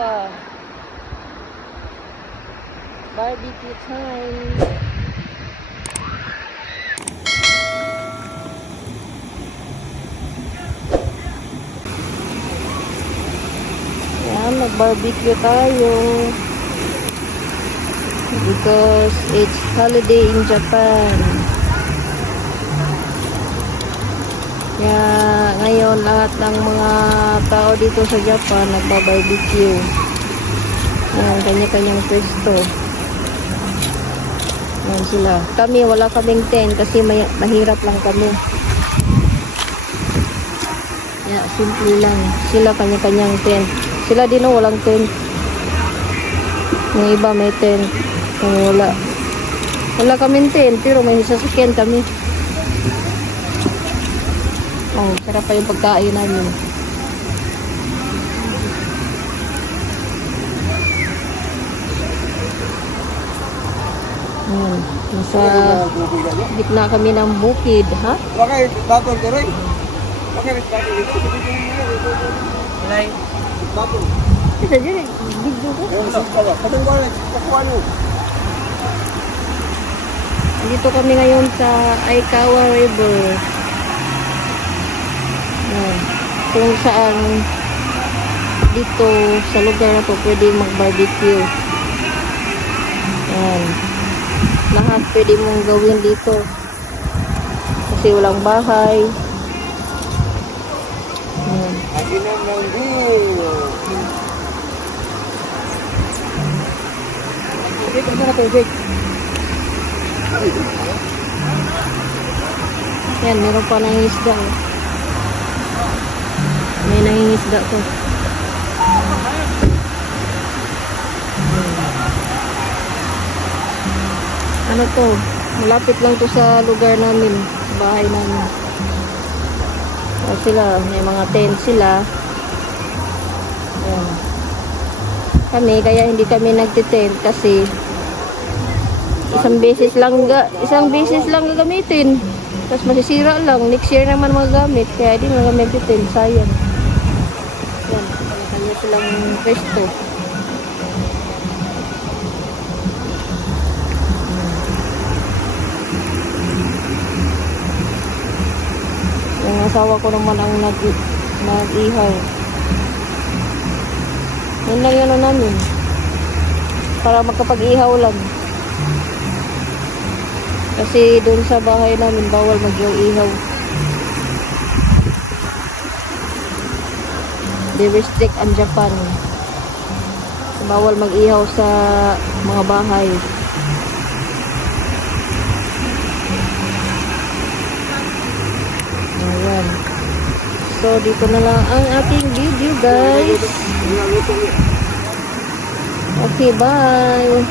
dalawa. Barbecue time. Yan, mag-barbecue tayo. Because it's holiday in Japan. Kaya ngayon lahat ng mga tao dito sa Japan nagbabarbecue. Yan, kanya-kanyang pwesto. Yan sila. Kami, wala kaming tent kasi mahirap lang kami. Yeah, simple lang. Sila kanya-kanyang tent. Sila din o, walang tent. Yung iba may tent. Yung wala. Wala kaming tent, pero may sasakyan kami. Oh, sarap pa yung pagkain namin. Nasa gitna kami ng bukid, ha? Bakit batol ka rin? Bakit batol? Wala batol. Kita dyan eh, video ko. Katong ba rin? Kakuha nyo. Dito kami ngayon sa Aikawa River. Yan. Kung saan dito sa lugar na to pwede mag-barbecue. Yan. Lahat pwede mong gawin dito. Kasi walang bahay. Yan. Aginan ng view. Dito na tubig. Yan, meron pa nangingisda. May nangingisda to. Ano to? Malapit lang to sa lugar namin, sa bahay namin. Sila, may mga tent sila. Ayan. Kami, kaya hindi kami nagtitent kasi isang beses lang gagamitin. Tapos masisira lang. Next year naman magagamit. Kaya di na kami nagtitent. Sayang. Ayan, kanya silang resto. Yung asawa ko naman ang nag-ihaw. Yun lang yun namin. Para magkapag-ihaw lang. Kasi doon sa bahay namin bawal mag-ihaw. They restrict ang Japan. Bawal mag-ihaw sa mga bahay. Ayan. So, dito na lang ang ating video, guys. Okay, bye.